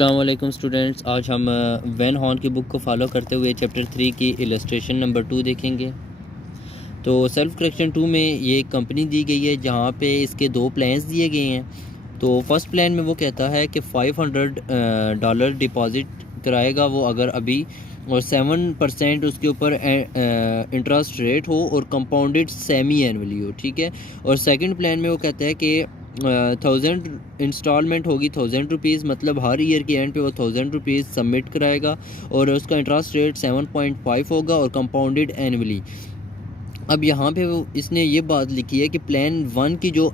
अस्सलाम वालेकुम स्टूडेंट्स, आज हम वैन हॉर्न की बुक को फॉलो करते हुए चैप्टर 3 की इलस्ट्रेशन नंबर 2 देखेंगे। तो सेल्फ करेक्शन 2 में ये एक कंपनी दी गई है जहाँ पे इसके दो प्लान्स दिए गए हैं। तो फर्स्ट प्लान में वो कहता है कि $500 डिपॉज़िट कराएगा वो अगर अभी, और 7% उसके ऊपर इंटरेस्ट रेट हो और कंपाउंडेड सेमी एनुअली हो, ठीक है। और सेकंड प्लान में वो कहता है कि 1000 इंस्टॉलमेंट होगी ₹1000, मतलब हर ईयर के एंड पे वो ₹1000 सबमिट कराएगा और उसका इंटरेस्ट रेट 7.5 होगा और कंपाउंडेड एनुअली। अब यहाँ पे वो इसने ये बात लिखी है कि प्लान 1 की जो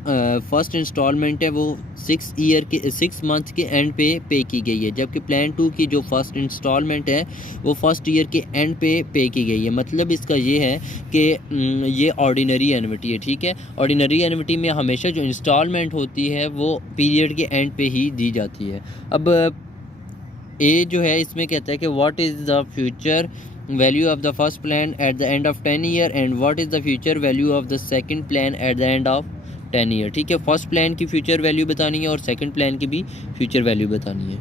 फर्स्ट इंस्टॉलमेंट है वो 6 मंथ के एंड पे की गई है, जबकि प्लान 2 की जो फर्स्ट इंस्टॉलमेंट है वो फर्स्ट ईयर के एंड पे की गई है। मतलब इसका ये है कि ये ऑर्डिनरी एन्युटी है, ठीक है। ऑर्डिनरी एन्युटी में हमेशा जो इंस्टॉलमेंट होती है वो पीरियड के एंड पे ही दी जाती है। अब ए जो है इसमें कहता है कि what is the future value of the first plan at the end of 10 year and what is the future value of the second plan at the end of 10 year, ठीक है। फर्स्ट प्लान की future value बतानी है और second plan की भी future value बतानी है।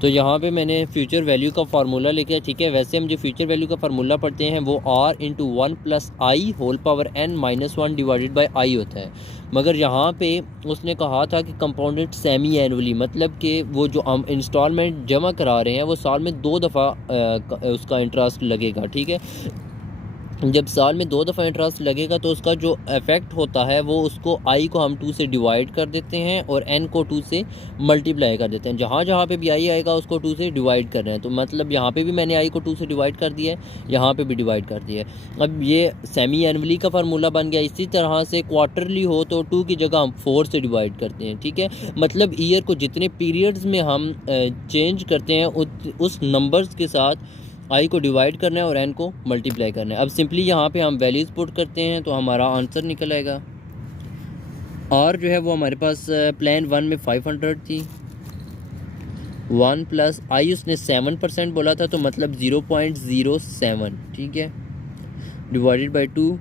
तो यहाँ पे मैंने फ्यूचर वैल्यू का फार्मूला लिखा है, ठीक है। वैसे हम जो फ्यूचर वैल्यू का फार्मूला पढ़ते हैं वो r into 1 plus I whole power n minus 1 divided by I होता है, मगर यहाँ पे उसने कहा था कि कंपाउंडेड सेमी एनुअली, मतलब कि वो जो हम इंस्टॉलमेंट जमा करा रहे हैं वो साल में 2 दफ़ा उसका इंटरेस्ट लगेगा, ठीक है। जब साल में 2 दफ़ा इंटरेस्ट लगेगा तो उसका जो इफ़ेक्ट होता है वो उसको आई को हम 2 से डिवाइड कर देते हैं और एन को 2 से मल्टीप्लाई कर देते हैं। जहाँ जहाँ पे भी आई आएगा उसको 2 से डिवाइड कर रहे हैं, तो मतलब यहाँ पे भी मैंने आई को 2 से डिवाइड कर दिया है, यहाँ पे भी डिवाइड कर दिया है। अब ये सेमी एनुअली का फार्मूला बन गया। इसी तरह से क्वार्टरली हो तो 2 की जगह हम 4 से डिवाइड करते हैं, ठीक है। मतलब ईयर को जितने पीरियड्स में हम चेंज करते हैं उस नंबर्स के साथ आई को डिवाइड करना है और एन को मल्टीप्लाई करना है। अब सिंपली यहाँ पे हम वैल्यूज़ पुट करते हैं तो हमारा आंसर निकल आएगा। और जो है वो हमारे पास प्लान 1 में 500 थी, 1 प्लस आई उसने 7% बोला था तो मतलब 0.07, ठीक है, डिवाइडेड बाई 2।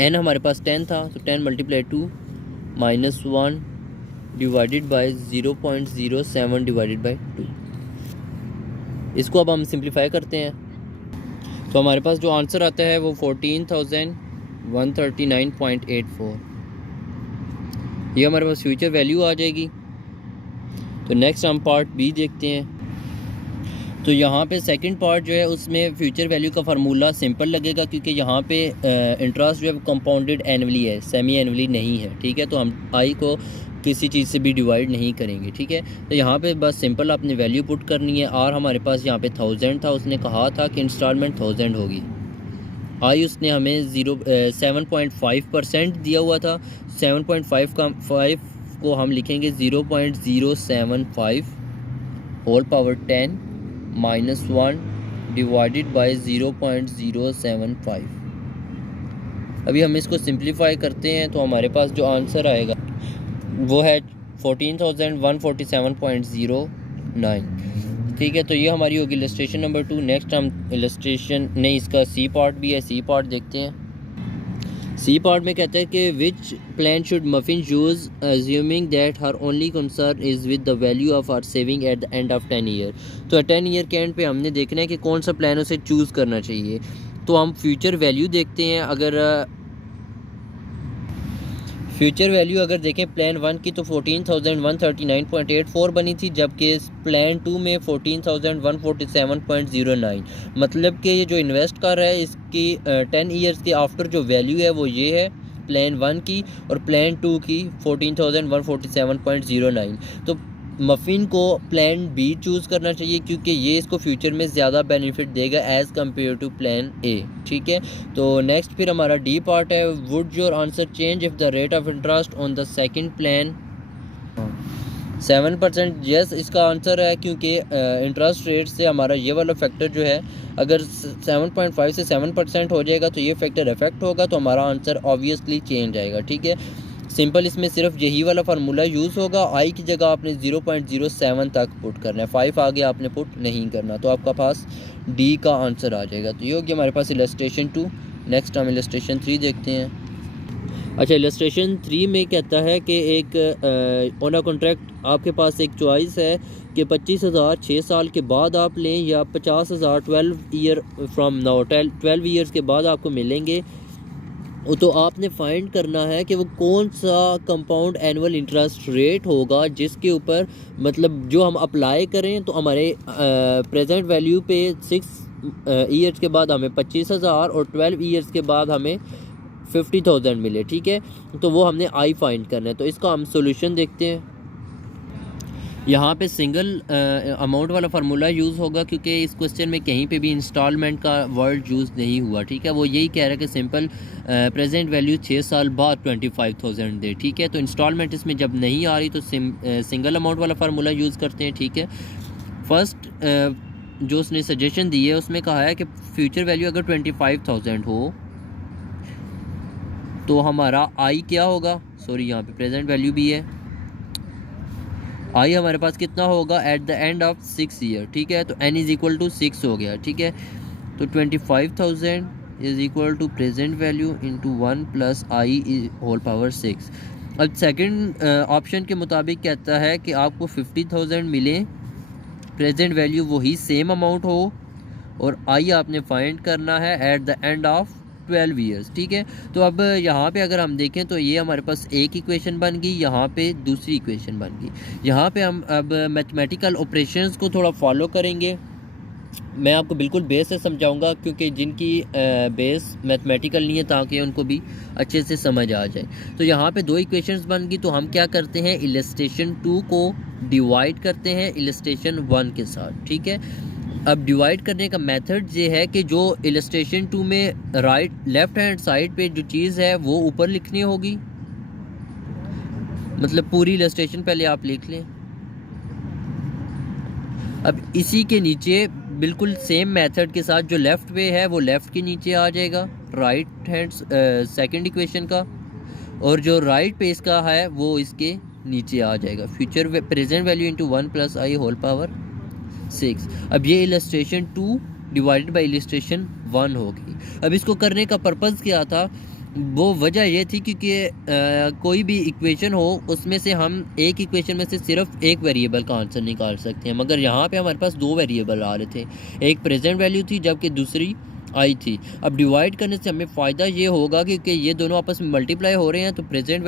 एन हमारे पास 10 था तो 10 multiply 2 minus 1 divided by 0.07 divided by 2। इसको अब हम सिंप्लीफाई करते हैं तो हमारे पास जो आंसर आता है वो 14,139.84, ये हमारे पास फ्यूचर वैल्यू आ जाएगी। तो नेक्स्ट हम पार्ट बी देखते हैं। तो यहाँ पे सेकंड पार्ट जो है उसमें फ्यूचर वैल्यू का फार्मूला सिंपल लगेगा क्योंकि यहाँ पे इंटरेस्ट जो है कंपाउंडेड एनुअली है, सेमी एनुअली नहीं है, ठीक है। तो हम आई को किसी चीज़ से भी डिवाइड नहीं करेंगे, ठीक है। तो यहाँ पे बस सिंपल आपने वैल्यू पुट करनी है। और हमारे पास यहाँ पे 1000 था, उसने कहा था कि इंस्टॉलमेंट 1000 होगी। आई उसने हमें 7.5% दिया हुआ था। 7.5 का 5 को हम लिखेंगे 0.075 whole power 10 minus 1 divided by 0.075। अभी हम इसको सिंप्लीफाई करते हैं तो हमारे पास जो आंसर आएगा वो है 14,147.09, ठीक है। तो ये हमारी होगी इलस्ट्रेशन नंबर 2। नेक्स्ट हम इलस्ट्रेशन नहीं, इसका सी पार्ट भी है, सी पार्ट देखते हैं। सी पार्ट में कहते हैं कि which plan should Muffin use assuming that her only concern is with the value of R saving at the end of 10 year. तो 10 ईयर के एंड पे हमने देखना है कि कौन सा प्लान उसे चूज़ करना चाहिए। तो हम फ्यूचर वैल्यू देखते हैं। अगर फ्यूचर वैल्यू अगर देखें प्लान 1 की तो 14,139.84 बनी थी, जबकि प्लान 2 में 14,147.09। मतलब कि ये जो इन्वेस्ट कर रहा है इसकी 10 ईयर्स के आफ्टर जो वैल्यू है वो ये है प्लान 1 की, और प्लान 2 की 14,147.09। तो मफिन को प्लान बी चूज़ करना चाहिए क्योंकि ये इसको फ्यूचर में ज़्यादा बेनिफिट देगा as compare to plan A, ठीक है। तो नेक्स्ट फिर हमारा डी पार्ट है। Would your answer change if the rate of interest on the second plan 7%? Yes, इसका आंसर है क्योंकि इंटरेस्ट रेट से हमारा ये वाला फैक्टर जो है अगर 7.5 से 7% हो जाएगा तो ये फैक्टर इफेक्ट होगा, तो हमारा आंसर ऑब्वियसली चेंज आएगा, ठीक है। सिंपल इसमें सिर्फ यही वाला फार्मूला यूज़ होगा। आई की जगह आपने 0.07 तक पुट करना है, 5 आगे आपने पुट नहीं करना, तो आपका पास डी का आंसर आ जाएगा। तो ये होगी हमारे पास इलस्ट्रेशन 2। नेक्स्ट हम इलस्ट्रेशन 3 देखते हैं। अच्छा, इलस्ट्रेशन 3 में कहता है कि एक ऑन अ कॉन्ट्रैक्ट आपके पास एक चॉइस है कि 25,000 6 साल के बाद आप लें या 50,000 12 ईयर फ्राम नाउ, 12 ईयर्स के बाद आपको मिलेंगे। तो आपने फाइंड करना है कि वो कौन सा कंपाउंड एनुअल इंटरेस्ट रेट होगा जिसके ऊपर मतलब जो हम अप्लाई करें तो हमारे प्रेजेंट वैल्यू पे 6 ईयर्स के बाद हमें 25,000 और 12 ईयर्स के बाद हमें 50,000 मिले। ठीक है, तो वो हमने आई फाइंड करना है। तो इसका हम सोल्यूशन देखते हैं। यहाँ पे सिंगल अमाउंट वाला फार्मूला यूज़ होगा क्योंकि इस क्वेश्चन में कहीं पे भी इंस्टॉलमेंट का वर्ड यूज़ नहीं हुआ। ठीक है, वो यही कह रहा है कि सिंपल प्रेजेंट वैल्यू 6 साल बाद 25,000 दे। ठीक है, तो इंस्टॉलमेंट इसमें जब नहीं आ रही तो सिंगल अमाउंट वाला फार्मूला यूज़ करते हैं। ठीक है, फर्स्ट जो उसने सजेशन दी है उसमें कहा है कि फ्यूचर वैल्यू अगर 25,000 हो तो हमारा आई क्या होगा, सॉरी यहाँ पे प्रेजेंट वैल्यू भी है, आई हमारे पास कितना होगा eight the end of 6 year. ठीक है, तो n इज़ इक्वल टू 6 हो गया। ठीक है, तो 25,000 is equal to present value into 1 plus I whole power 6। अब सेकंड ऑप्शन के मुताबिक कहता है कि आपको 50,000 मिले, प्रेजेंट वैल्यू वही सेम अमाउंट हो और आई आपने फाइंड करना है eight the end of 12 years. ठीक है, तो अब यहाँ पे अगर हम देखें तो ये हमारे पास एक इक्वेशन बन गई, यहाँ पे दूसरी इक्वेशन बन गई। यहाँ पे हम अब मैथमेटिकल ऑपरेशंस को थोड़ा फॉलो करेंगे। मैं आपको बिल्कुल बेस से समझाऊंगा क्योंकि जिनकी बेस मैथमेटिकल नहीं है ताकि उनको भी अच्छे से समझ आ जाए। तो यहाँ पे दो इक्वेशंस बन गई, तो हम क्या करते हैं, इलस्ट्रेशन 2 को डिवाइड करते हैं इलस्ट्रेशन 1 के साथ। ठीक है, अब डिवाइड करने का मेथड ये है कि जो इलस्ट्रेशन 2 में लेफ्ट हैंड साइड पे जो चीज़ है वो ऊपर लिखनी होगी, मतलब पूरी इलस्ट्रेशन पहले आप लिख लें। अब इसी के नीचे बिल्कुल सेम मेथड के साथ जो लेफ़्ट पे है वो लेफ़्ट के नीचे आ जाएगा राइट हैंड सेकंड इक्वेशन का, और जो राइट पे इसका है वो इसके नीचे आ जाएगा future present value into 1 plus आई होल पावर 6। अब ये इलस्ट्रेशन 2 डिवाइडेड बाई इलस्ट्रेशन 1 हो गई। अब इसको करने का पर्पज़ क्या था, वो वजह ये थी क्योंकि कोई भी इक्वेशन हो उसमें से हम एक इक्वेशन में से सिर्फ एक वेरिएबल का आंसर निकाल सकते हैं, मगर यहाँ पे हमारे पास दो वेरिएबल आ रहे थे, एक प्रेजेंट वैल्यू थी जबकि दूसरी आई थी। अब डिवाइड करने से हमें फ़ायदा ये होगा क्योंकि ये दोनों आपस में मल्टीप्लाई हो रहे हैं तो प्रेजेंट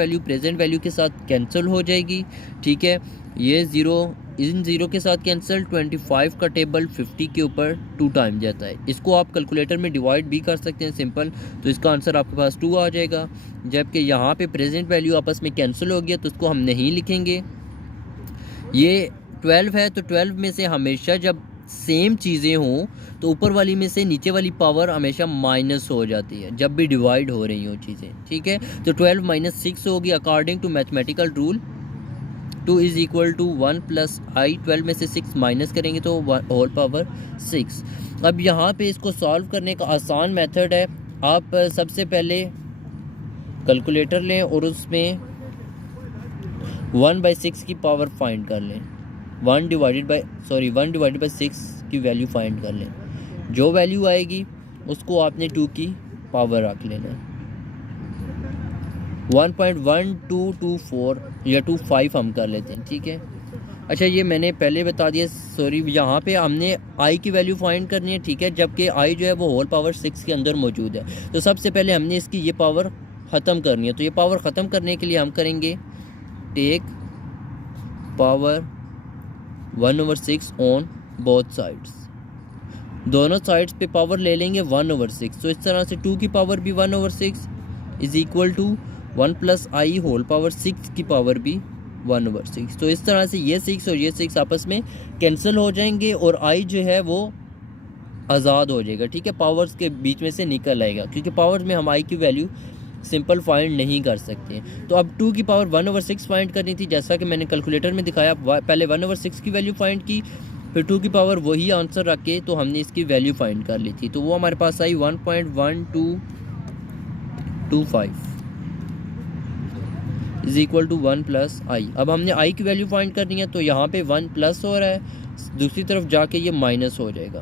वैल्यू के साथ कैंसिल हो जाएगी। ठीक है, ये ज़ीरो इन ज़ीरो के साथ कैंसिल, 25 का टेबल 50 के ऊपर 2 टाइम जाता है। इसको आप कैलकुलेटर में डिवाइड भी कर सकते हैं सिंपल, तो इसका आंसर आपके पास 2 आ जाएगा। जबकि यहाँ पे प्रेजेंट वैल्यू आपस में कैंसिल हो गया तो इसको हम नहीं लिखेंगे। ये 12 है तो 12 में से हमेशा जब सेम चीज़ें हों तो ऊपर वाली में से नीचे वाली पावर हमेशा माइनस हो जाती है जब भी डिवाइड हो रही हों चीज़ें। ठीक है, तो 12 माइनस 6 होगी according to mathematical rule 2 is equal to 1 plus i. 12 में से 6 माइनस करेंगे तो होल पावर 6। अब यहाँ पे इसको सॉल्व करने का आसान मेथड है, आप सबसे पहले कैलकुलेटर लें और उसमें 1/6 की पावर फाइंड कर लें, 1 डिवाइडेड बाई 6 की वैल्यू फाइंड कर लें। जो वैल्यू आएगी उसको आपने 2 की पावर रख लेना है। 1.1224 या 25 हम कर लेते हैं। ठीक है, अच्छा ये मैंने पहले बता दिया, सॉरी, यहाँ पे हमने आई की वैल्यू फाइंड करनी है। ठीक है, जबकि आई जो है वो होल पावर 6 के अंदर मौजूद है, तो सबसे पहले हमने इसकी ये पावर ख़त्म करनी है। तो ये पावर ख़त्म करने के लिए हम करेंगे take power 1/6 on both sides, दोनों साइड्स पे पावर ले लेंगे 1/6। तो इस तरह से 2 की पावर भी 1/6 is equal to 1 plus I whole power 6 की पावर भी 1/6। तो इस तरह से ये 6 और ये 6 आपस में कैंसिल हो जाएंगे और आई जो है वो आज़ाद हो जाएगा। ठीक है, पावर्स के बीच में से निकल आएगा क्योंकि पावर्स में हम आई की वैल्यू सिंपल फाइंड नहीं कर सकते। तो अब 2 की पावर 1/6 फाइंड करनी थी, जैसा कि मैंने कैलकुलेटर में दिखाया। पहले 1/6 की वैल्यू फाइंड की, फिर 2 की पावर वही आंसर रख के तो हमने इसकी वैल्यू फाइंड कर ली थी, तो वो हमारे पास आई 1.1225 इज इक्वल टू 1 प्लस आई। अब हमने आई की वैल्यू फाइंड करनी है, तो यहाँ पे 1 प्लस हो रहा है, दूसरी तरफ जाके ये माइनस हो जाएगा।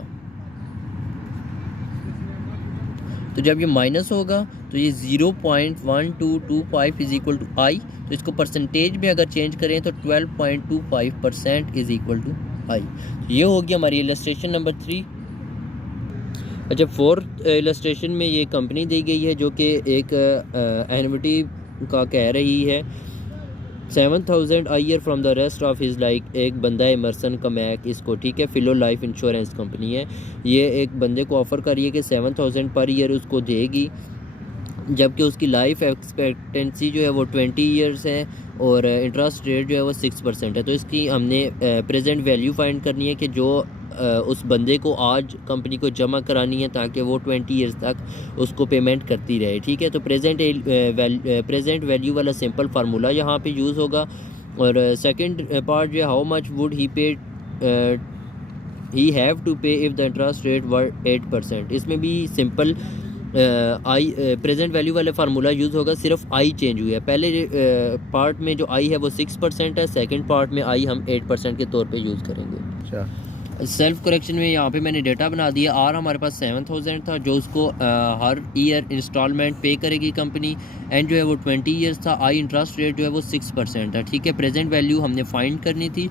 तो जब ये माइनस होगा तो ये 0.1225 इज़ इक्वल टू आई, तो इसको परसेंटेज में अगर चेंज करें तो 12.25% इज़ इक्वल टू आई। ये हो गया हमारी इलस्ट्रेशन नंबर 3। अच्छा, फोर्थ इलस्ट्रेशन में ये कंपनी दी गई है जो कि एक एनविटी का कह रही है 7,000 a year from the rest of his like, एक बंदा है एमरसन कमैक इसको, ठीक है, फिलो लाइफ इंश्योरेंस कंपनी है, ये एक बंदे को ऑफ़र कर रही है कि 7,000 पर ईयर उसको देगी, जबकि उसकी लाइफ एक्सपेक्टेंसी जो है वो 20 ईयर्स है और इंटरेस्ट रेट जो है वो 6% है। तो इसकी हमने प्रेजेंट वैल्यू फाइंड करनी है कि जो उस बंदे को आज कंपनी को जमा करानी है ताकि वो 20 ईयर्स तक उसको पेमेंट करती रहे, ठीक है। तो प्रेजेंट वैल्यू वाला सिंपल फार्मूला यहाँ पे यूज़ होगा। और सेकंड पार्ट जो है, how much would he have to pay if the interest rate were 8%, इसमें भी सिंपल आई प्रेजेंट वैल्यू वाला फार्मूला यूज़ होगा, सिर्फ आई चेंज हुई है। पहले पार्ट में जो आई है वो 6% है, सेकंड पार्ट में आई हम 8% के तौर पे यूज़ करेंगे। अच्छा, सेल्फ करेक्शन में यहाँ पे मैंने डेटा बना दिया। आर हमारे पास 7,000 था जो उसको हर ईयर इंस्टॉलमेंट पे करेगी कंपनी, एंड जो है वो 20 ईयर्स था। आई इंटरेस्ट रेट जो है वो 6% था, ठीक है। प्रेजेंट वैल्यू हमने फाइंड करनी थी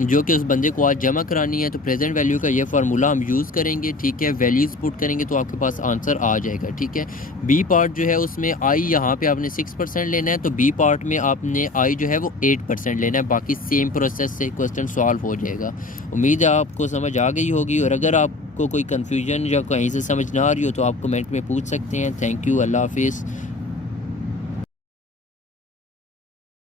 जो कि उस बंदे को आज जमा करानी है, तो प्रेजेंट वैल्यू का ये फार्मूला हम यूज़ करेंगे, ठीक है। वैल्यूज़ पुट करेंगे तो आपके पास आंसर आ जाएगा, ठीक है। बी पार्ट जो है उसमें आई यहाँ पे आपने 6% लेना है, तो बी पार्ट में आपने आई जो है वो 8% लेना है। बाकी सेम प्रोसेस से क्वेश्चन सॉल्व हो जाएगा। उम्मीद है आपको समझ आ गई होगी, और अगर आपको कोई कन्फ्यूजन या कहीं से समझ ना आ रही हो तो आप कमेंट में पूछ सकते हैं। थैंक यू, अल्लाह हाफिज़।